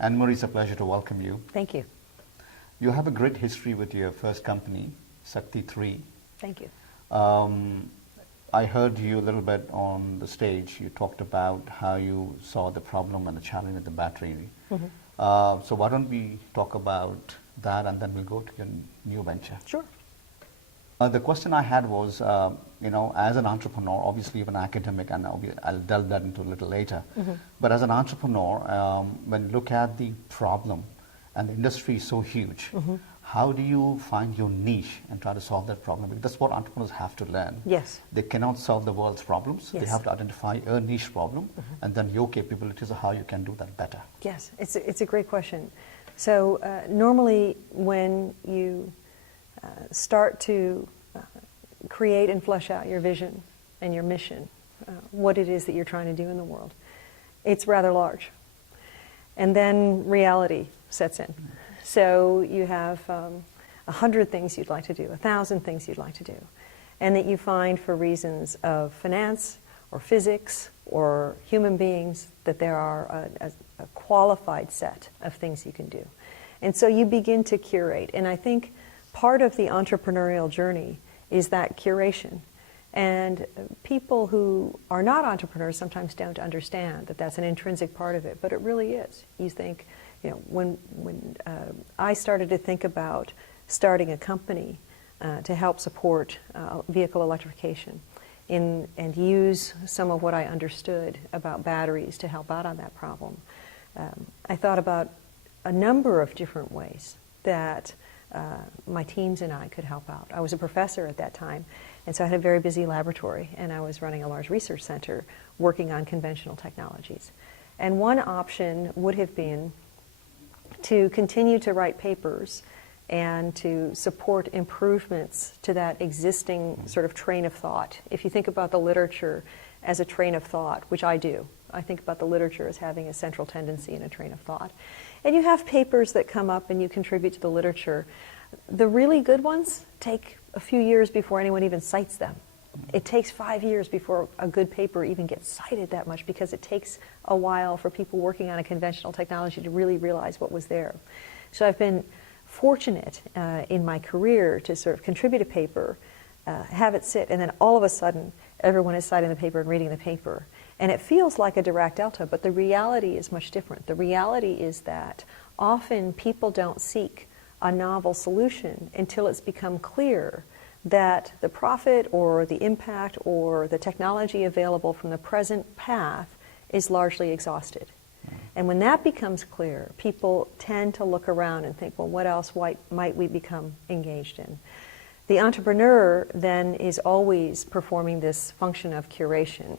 Anne-Marie, it's a pleasure to welcome you. Thank you. You have a great history with your first company, Sastry 3. Thank you. I heard you a little bit on the stage. You talked about how you saw the problem and the challenge with the battery. So why don't we talk about that, and then we'll go to your new venture. Sure. The question I had was, as an entrepreneur, obviously you're an academic, and I'll delve that into a little later. But as an entrepreneur, when you look at the problem, and the industry is so huge, how do you find your niche and try to solve that problem? Because that's what entrepreneurs have to learn. Yes. They cannot solve the world's problems. Yes. They have to identify a niche problem, and then your capabilities of how you can do that better. Yes, it's a great question. So normally when you start to create and flesh out your vision and your mission, what it is that you're trying to do in the world, it's rather large. And then reality sets in. So you have 100 things you'd like to do, 1,000 things you'd like to do, and that you find for reasons of finance or physics or human beings that there are a qualified set of things you can do. And so you begin to curate. And I think part of the entrepreneurial journey is that curation. And people who are not entrepreneurs sometimes don't understand that that's an intrinsic part of it, but it really is. You think, when I started to think about starting a company to help support vehicle electrification and use some of what I understood about batteries to help out on that problem, I thought about a number of different ways that my teams and I could help out. I was a professor at that time, and so I had a very busy laboratory, and I was running a large research center working on conventional technologies. And one option would have been to continue to write papers and to support improvements to that existing sort of train of thought. If you think about the literature as a train of thought, which I do, I think about the literature as having a central tendency in a train of thought. And you have papers that come up and you contribute to the literature. The really good ones take a few years before anyone even cites them. It takes 5 years before a good paper even gets cited that much, because it takes a while for people working on a conventional technology to really realize what was there. So I've been fortunate in my career to sort of contribute a paper, have it sit, and then all of a sudden everyone is citing the paper and reading the paper. And it feels like a direct delta, but the reality is much different. The reality is that often people don't seek a novel solution until it's become clear that the profit or the impact or the technology available from the present path is largely exhausted. And when that becomes clear, people tend to look around and think, well, what else might we become engaged in? The entrepreneur then is always performing this function of curation.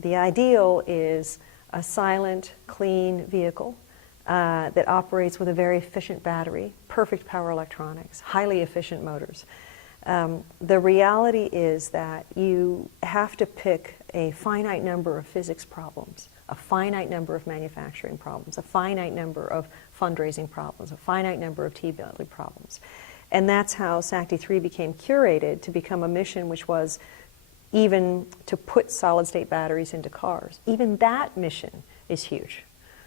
The ideal is a silent, clean vehicle that operates with a very efficient battery, perfect power electronics, highly efficient motors. The reality is that you have to pick a finite number of physics problems, a finite number of manufacturing problems, a finite number of fundraising problems, a finite number of T-building problems. And that's how Sastry 3 became curated to become a mission which was even to put solid-state batteries into cars. Even that mission is huge.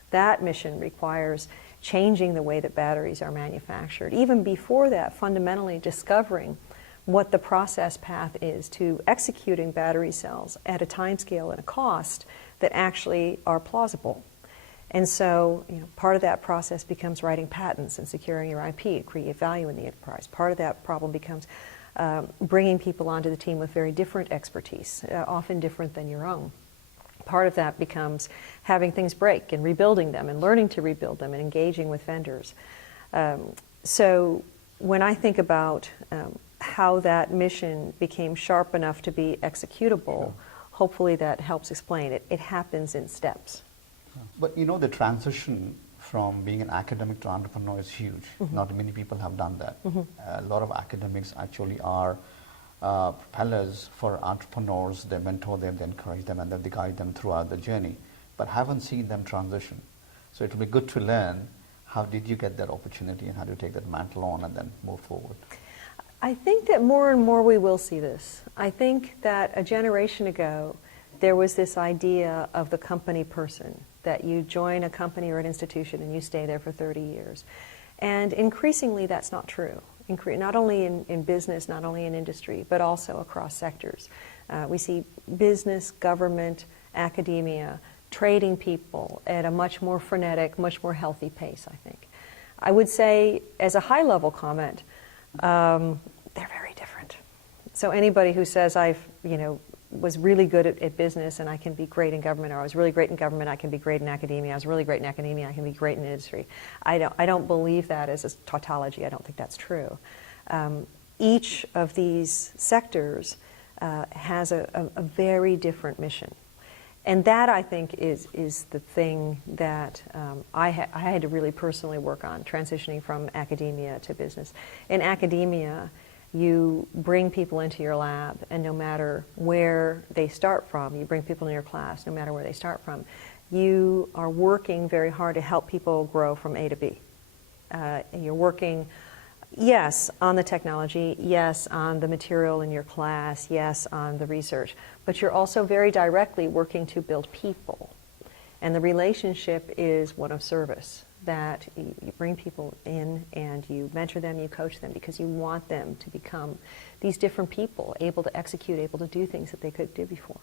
That mission requires changing the way that batteries are manufactured. Even before that, fundamentally discovering what the process path is to executing battery cells at a time scale and a cost that actually are plausible. And so, part of that process becomes writing patents and securing your IP and create value in the enterprise. Part of that problem becomes bringing people onto the team with very different expertise, often different than your own. Part of that becomes having things break and rebuilding them and learning to rebuild them and engaging with vendors. So when I think about how that mission became sharp enough to be executable, hopefully that helps explain it. It happens in steps. But the transition from being an academic to entrepreneur is huge. Not many people have done that. A lot of academics actually are propellers for entrepreneurs. They mentor them, they encourage them, and then they guide them throughout the journey, but haven't seen them transition. So it will be good to learn, how did you get that opportunity and how do you take that mantle on and then move forward? I think that more and more we will see this. I think that a generation ago, there was this idea of the company person, that you join a company or an institution and you stay there for 30 years. And increasingly that's not true, not only in business, not only in industry, but also across sectors. We see business, government, academia, trading people at a much more frenetic, much more healthy pace, I think. I would say, as a high-level comment, they're very different. So anybody who says was really good at business and I can be great in government, or I was really great in government, I can be great in academia, I was really great in academia, I can be great in industry. I don't believe that as a tautology. I don't think that's true. Each of these sectors has a very different mission. And that, I think, is the thing that I had to really personally work on, transitioning from academia to business. In academia, you bring people into your lab, and no matter where they start from, you bring people in your class, no matter where they start from, you are working very hard to help people grow from A to B. You're working, yes, on the technology, yes, on the material in your class, yes, on the research, but you're also very directly working to build people. And the relationship is one of service, that you bring people in and you mentor them, you coach them, because you want them to become these different people, able to execute, able to do things that they couldn't do before.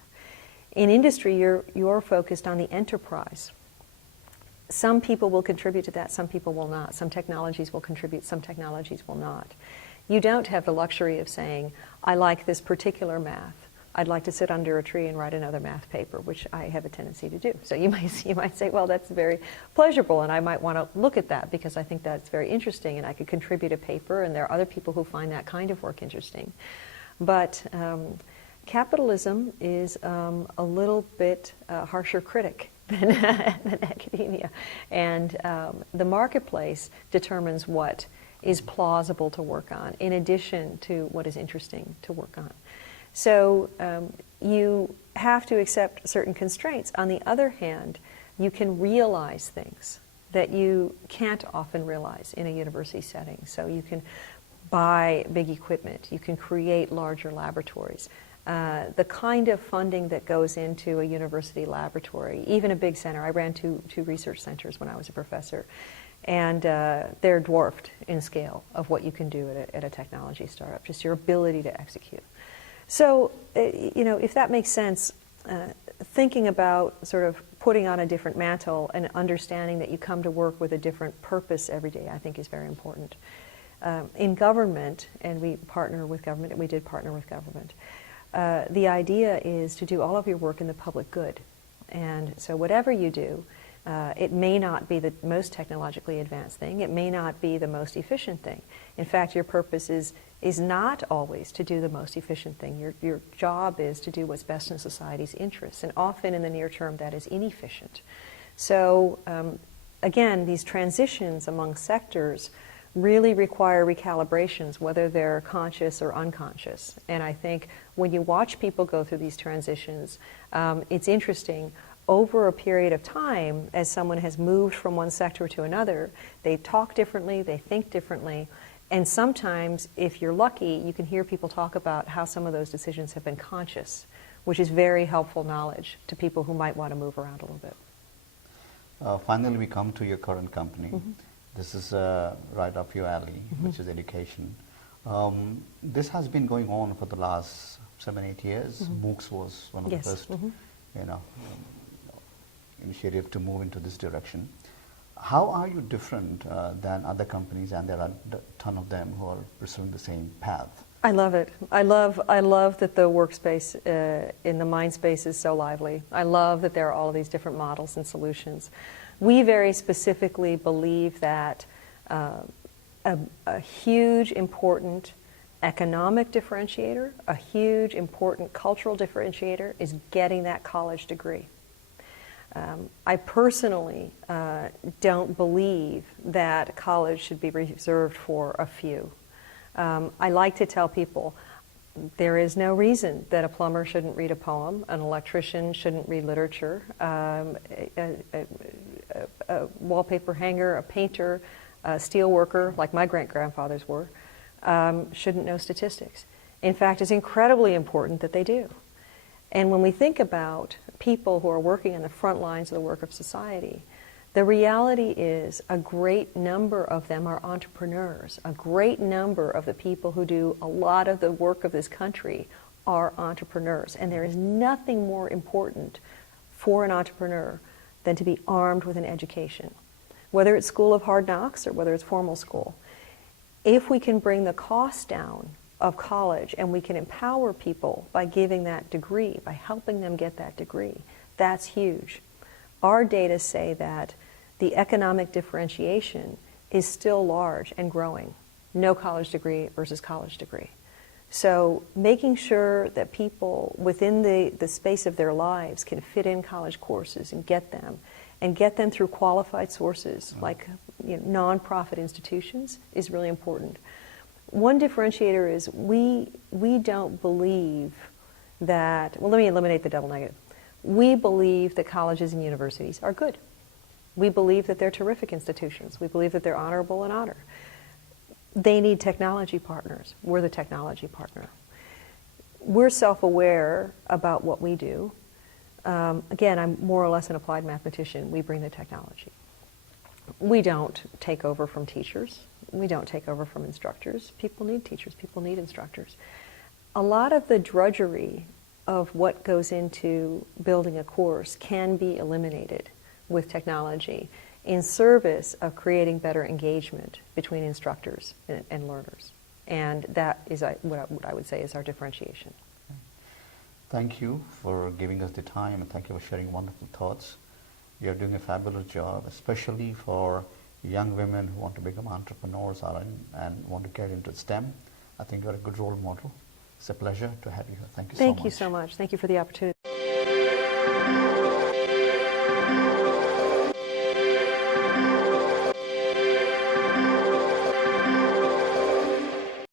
In industry, you're focused on the enterprise. Some people will contribute to that, some people will not. Some technologies will contribute, some technologies will not. You don't have the luxury of saying, I like this particular math. I'd like to sit under a tree and write another math paper, which I have a tendency to do. So you might say, well, that's very pleasurable, and I might want to look at that because I think that's very interesting, and I could contribute a paper, and there are other people who find that kind of work interesting. But capitalism is a little bit harsher critic than academia. And the marketplace determines what is plausible to work on, in addition to what is interesting to work on. So you have to accept certain constraints. On the other hand, you can realize things that you can't often realize in a university setting. So you can buy big equipment, you can create larger laboratories. The kind of funding that goes into a university laboratory, even a big center. I ran two research centers when I was a professor, and they're dwarfed in scale of what you can do at a technology startup, just your ability to execute. So, if that makes sense, thinking about sort of putting on a different mantle and understanding that you come to work with a different purpose every day, I think is very important. In government, and we partner with government, and we did partner with government, the idea is to do all of your work in the public good. And so whatever you do, it may not be the most technologically advanced thing. It may not be the most efficient thing. In fact, your purpose is not always to do the most efficient thing. Your job is to do what's best in society's interests. And often in the near term, that is inefficient. So again, these transitions among sectors really require recalibrations, whether they're conscious or unconscious. And I think when you watch people go through these transitions, it's interesting. Over a period of time, as someone has moved from one sector to another, they talk differently, they think differently, and sometimes, if you're lucky, you can hear people talk about how some of those decisions have been conscious, which is very helpful knowledge to people who might want to move around a little bit. Finally, we come to your current company. Mm-hmm. This is right up your alley, Mm-hmm. which is education. This has been going on for the last 7-8 years. Mm-hmm. MOOCs was one of Yes. the first, Mm-hmm. Initiative to move into this direction. How are you different than other companies, and there are a ton of them who are pursuing the same path? I love it. I love that the workspace in the mind space is so lively. I love that there are all of these different models and solutions. We very specifically believe that a huge, important economic differentiator, a huge, important cultural differentiator is getting that college degree. I personally don't believe that college should be reserved for a few. I like to tell people there is no reason that a plumber shouldn't read a poem, an electrician shouldn't read literature, a wallpaper hanger, a painter, a steel worker, like my great-grandfathers were, shouldn't know statistics. In fact, it's incredibly important that they do. And when we think about people who are working on the front lines of the work of society, the reality is a great number of them are entrepreneurs. A great number of the people who do a lot of the work of this country are entrepreneurs. And there is nothing more important for an entrepreneur than to be armed with an education, whether it's School of Hard Knocks or whether it's formal school. If we can bring the cost down of college and we can empower people by giving that degree, by helping them get that degree, that's huge. Our data say that the economic differentiation is still large and growing. No college degree versus college degree. So making sure that people within the space of their lives can fit in college courses and get them through qualified sources like nonprofit institutions is really important. One differentiator is we don't believe that, well, let me eliminate the double negative. We believe that colleges and universities are good. We believe that they're terrific institutions. We believe that they're honorable and honor. They need technology partners. We're the technology partner. We're self-aware about what we do. Again, I'm more or less an applied mathematician. We bring the technology. We don't take over from teachers. We don't take over from instructors. People need teachers. People need instructors. A lot of the drudgery of what goes into building a course can be eliminated with technology in service of creating better engagement between instructors and learners. And that is what I would say is our differentiation. Thank you for giving us the time, and thank you for sharing wonderful thoughts. You're doing a fabulous job, especially for young women who want to become entrepreneurs and want to get into STEM. I think you're a good role model. It's a pleasure to have you here. Thank you so much. Thank you so much. Thank you for the opportunity.